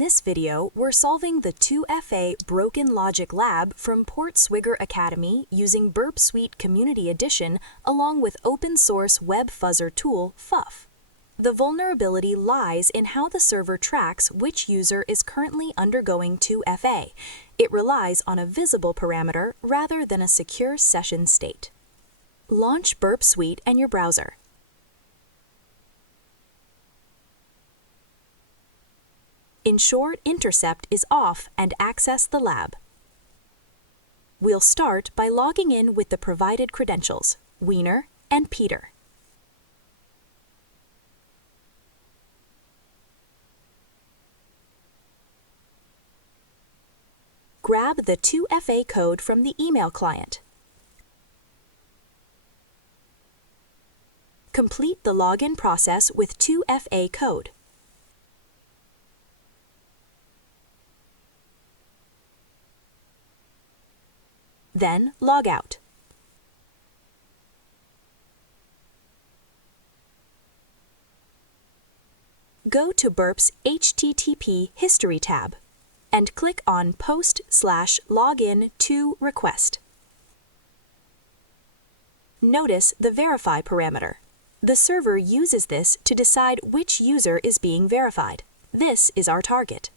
this video, we're solving the 2FA Broken Logic Lab from PortSwigger Academy using Burp Suite Community Edition along with open source web fuzzer tool FFUF. The vulnerability lies in how the server tracks which user is currently undergoing 2FA. It relies on a visible parameter rather than a secure session state. Launch Burp Suite and your browser. Ensure Intercept is off and access the lab. We'll start by logging in with the provided credentials, Wiener and Peter. Grab the 2FA code from the email client. Complete the login process with 2FA code. Then log out. Go to Burp's HTTP History tab and click on Post/Login2Request. Notice the Verify parameter. The server uses this to decide which user is being verified. This is our target.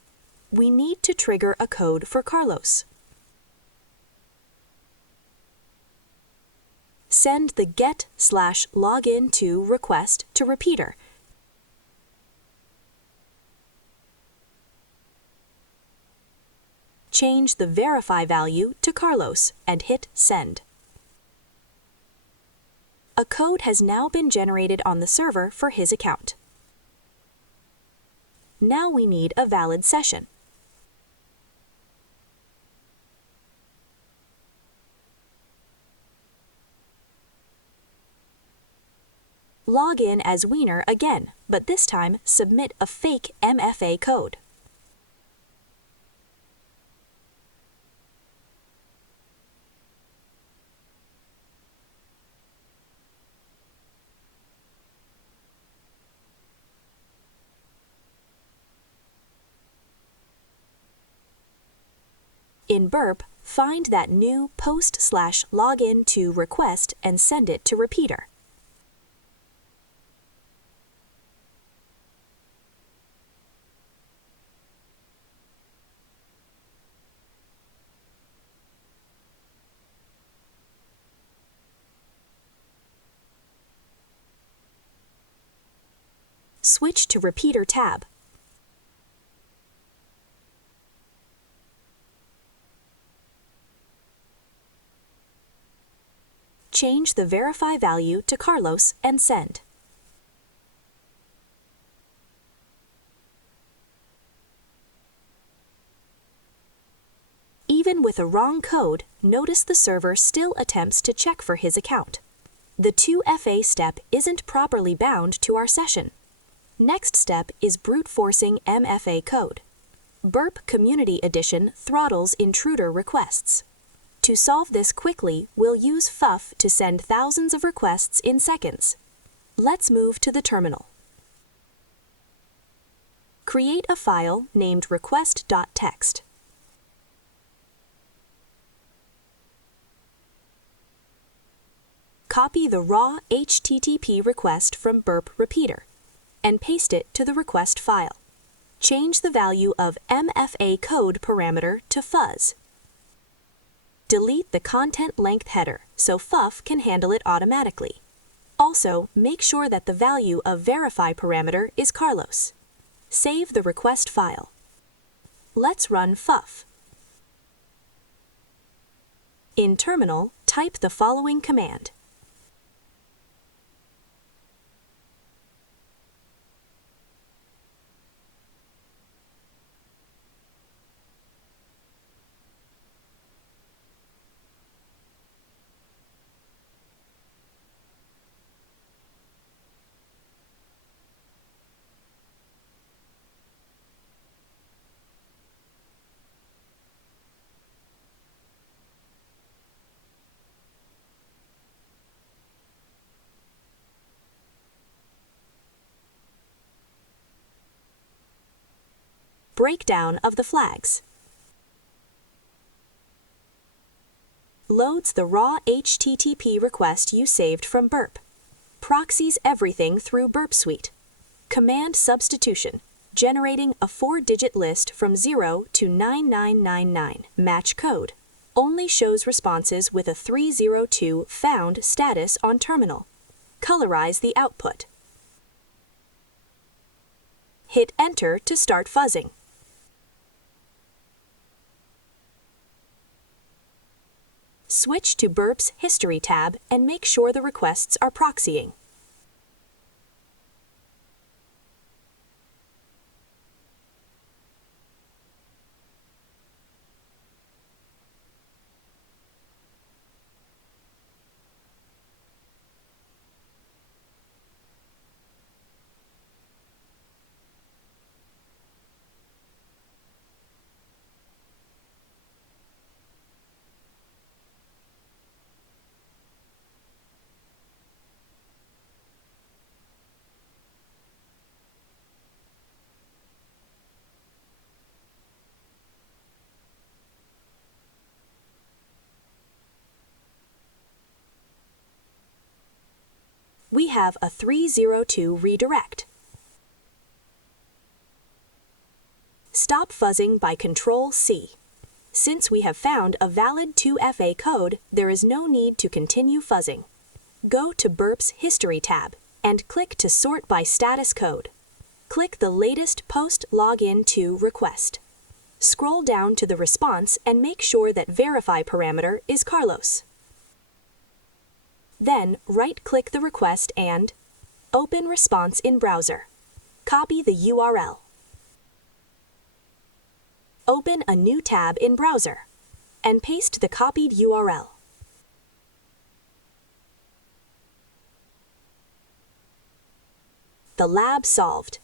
We need to trigger a code for Carlos. Send the get/login2 to repeater. Change the verify value to Carlos and hit send. A code has now been generated on the server for his account. Now we need a valid session. Log in as Wiener again, but this time submit a fake MFA code. In Burp, find that new post/login2 and send it to repeater. Switch to Repeater tab. Change the verify value to Carlos and send. Even with a wrong code, notice the server still attempts to check for his account. The 2FA step isn't properly bound to our session. Next step is brute forcing MFA code. Burp Community Edition throttles intruder requests. To solve this quickly, we'll use FFUF to send thousands of requests in seconds. Let's move to the terminal. Create a file named request.txt. Copy the raw HTTP request from Burp Repeater and paste it to the request file. Change the value of MFA code parameter to fuzz. Delete the content length header so FFUF can handle it automatically. Also, make sure that the value of verify parameter is Carlos. Save the request file. Let's run FFUF. In terminal, type the following command. Breakdown of the flags. Loads the raw HTTP request you saved from Burp. Proxies everything through Burp Suite. Command substitution, generating a 4-digit list from 0 to 9999. Match code. Only shows responses with a 302 found status on terminal. Colorize the output. Hit Enter to start fuzzing. Switch to Burp's History tab and make sure the requests are proxying. We have a 302 redirect. Stop fuzzing by Control-C. Since we have found a valid 2FA code, there is no need to continue fuzzing. Go to Burp's History tab and click to sort by status code. Click the latest post-login to request. Scroll down to the response and make sure that Verify parameter is Carlos. Then, right-click the request and Open Response in Browser. Copy the URL. Open a new tab in Browser and paste the copied URL. The lab solved.